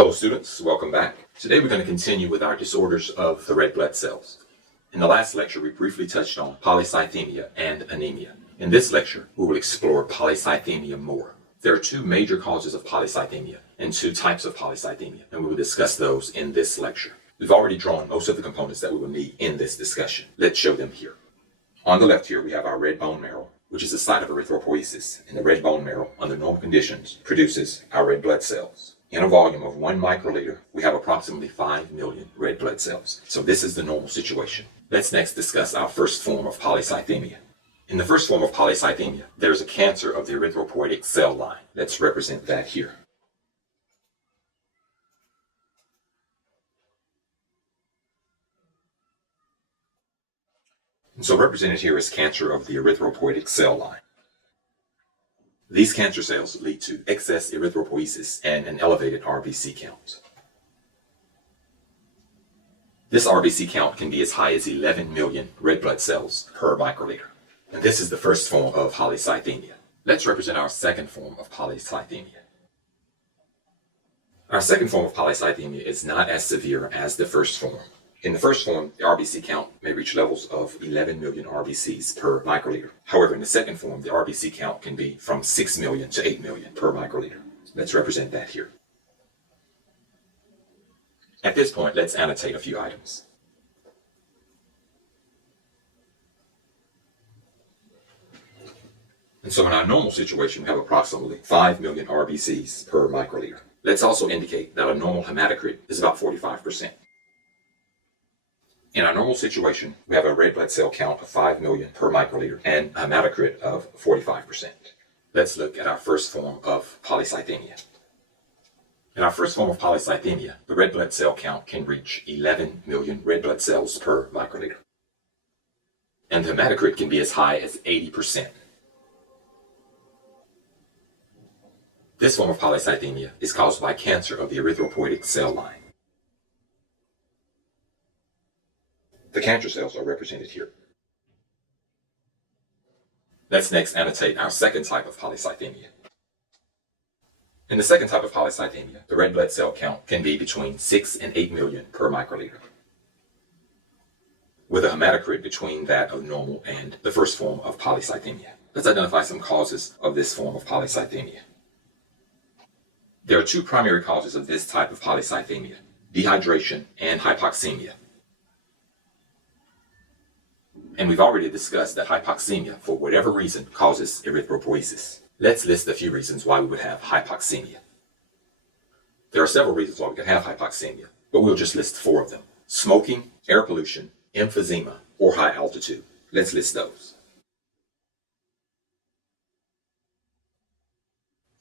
Hello students, welcome back. Today we're going to continue with our disorders of the red blood cells. In the last lecture we briefly touched on polycythemia and anemia. In this lecture we will explore polycythemia more. There are two major causes of polycythemia and two types of polycythemia, and we will discuss those in this lecture. We've already drawn most of the components that we will need in this discussion. Let's show them here. On the left here we have our red bone marrow, which is the site of erythropoiesis, and the red bone marrow under normal conditions produces our red blood cells. In a volume of 1 microliter, we have approximately 5 million red blood cells. So this is the normal situation. Let's next discuss our first form of polycythemia. In the first form of polycythemia, there is a cancer of the erythropoietic cell line. Let's represent that here. And so represented here is cancer of the erythropoietic cell line. These cancer cells lead to excess erythropoiesis and an elevated RBC count. This RBC count can be as high as 11 million red blood cells per microliter. And this is the first form of polycythemia. Let's represent our second form of polycythemia. Our second form of polycythemia is not as severe as the first form. In the first form, the RBC count may reach levels of 11 million RBCs per microliter. However, in the second form, the RBC count can be from 6 million to 8 million per microliter. Let's represent that here. At this point, let's annotate a few items. And so in our normal situation, we have approximately 5 million RBCs per microliter. Let's also indicate that a normal hematocrit is about 45%. In our normal situation, we have a red blood cell count of 5 million per microliter and a hematocrit of 45%. Let's look at our first form of polycythemia. In our first form of polycythemia, the red blood cell count can reach 11 million red blood cells per microliter. And the hematocrit can be as high as 80%. This form of polycythemia is caused by cancer of the erythropoietic cell line. The cancer cells are represented here. Let's next annotate our second type of polycythemia. In the second type of polycythemia, the red blood cell count can be between 6 and 8 million per microliter, with a hematocrit between that of normal and the first form of polycythemia. Let's identify some causes of this form of polycythemia. There are two primary causes of this type of polycythemia: dehydration and hypoxemia. And we've already discussed that hypoxemia, for whatever reason, causes erythropoiesis. Let's list a few reasons why we would have hypoxemia. There are several reasons why we could have hypoxemia, but we'll just list 4 of them: smoking, air pollution, emphysema, or high altitude. Let's list those.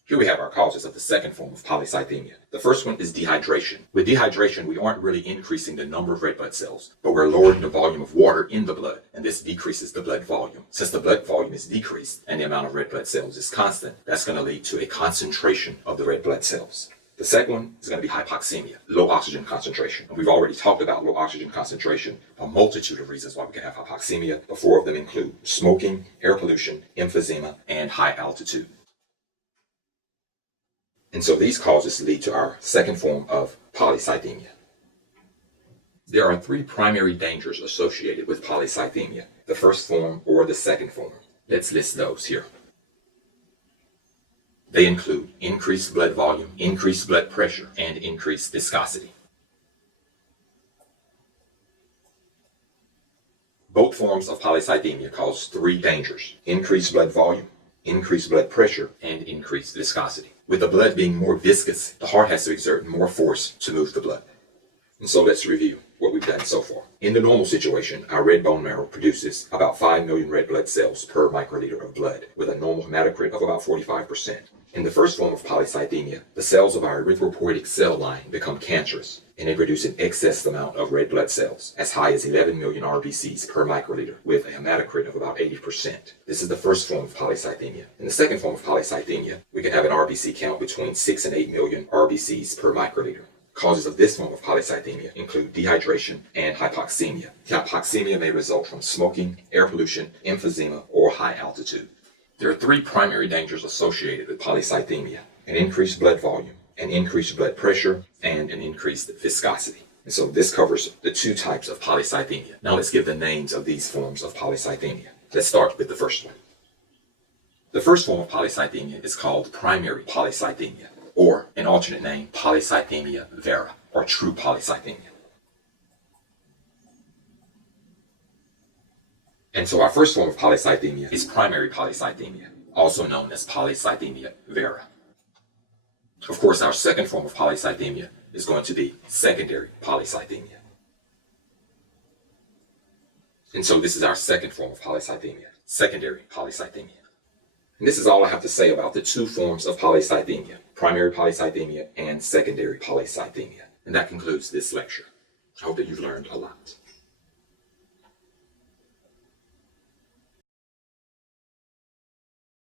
Here we have our causes of the second form of polycythemia. The first one is dehydration. With dehydration, we aren't really increasing the number of red blood cells, but we're lowering the volume of water in the blood, and this decreases the blood volume. Since the blood volume is decreased and the amount of red blood cells is constant, that's going to lead to a concentration of the red blood cells. The second one is going to be hypoxemia, low oxygen concentration. We've already talked about low oxygen concentration, a multitude of reasons why we can have hypoxemia, but 4 of them include smoking, air pollution, emphysema, and high altitude. And so these causes lead to our second form of polycythemia. There are 3 primary dangers associated with polycythemia: the first form or the second form. Let's list those here. They include increased blood volume, increased blood pressure, and increased viscosity. Both forms of polycythemia cause 3 dangers: increased blood volume, increased blood pressure, and increased viscosity. With the blood being more viscous, the heart has to exert more force to move the blood. And so let's review what we've done so far. In the normal situation, our red bone marrow produces about 5 million red blood cells per microliter of blood, with a normal hematocrit of about 45%. In the first form of polycythemia, the cells of our erythropoietic cell line become cancerous, and they produce an excess amount of red blood cells, as high as 11 million RBCs per microliter, with a hematocrit of about 80%. This is the first form of polycythemia. In the second form of polycythemia, we can have an RBC count between 6 and 8 million RBCs per microliter. Causes of this form of polycythemia include dehydration and hypoxemia. Hypoxemia may result from smoking, air pollution, emphysema, or high altitude. There are 3 primary dangers associated with polycythemia: an increased blood volume, an increased blood pressure, and an increased viscosity. And so this covers the two types of polycythemia. Now let's give the names of these forms of polycythemia. Let's start with the first one. The first form of polycythemia is called primary polycythemia, or an alternate name, polycythemia vera, or true polycythemia. And so our first form of polycythemia is primary polycythemia, also known as polycythemia vera. Of course, our second form of polycythemia is going to be secondary polycythemia. And so this is our second form of polycythemia, secondary polycythemia. And this is all I have to say about the two forms of polycythemia, primary polycythemia and secondary polycythemia. And that concludes this lecture. I hope that you've learned a lot.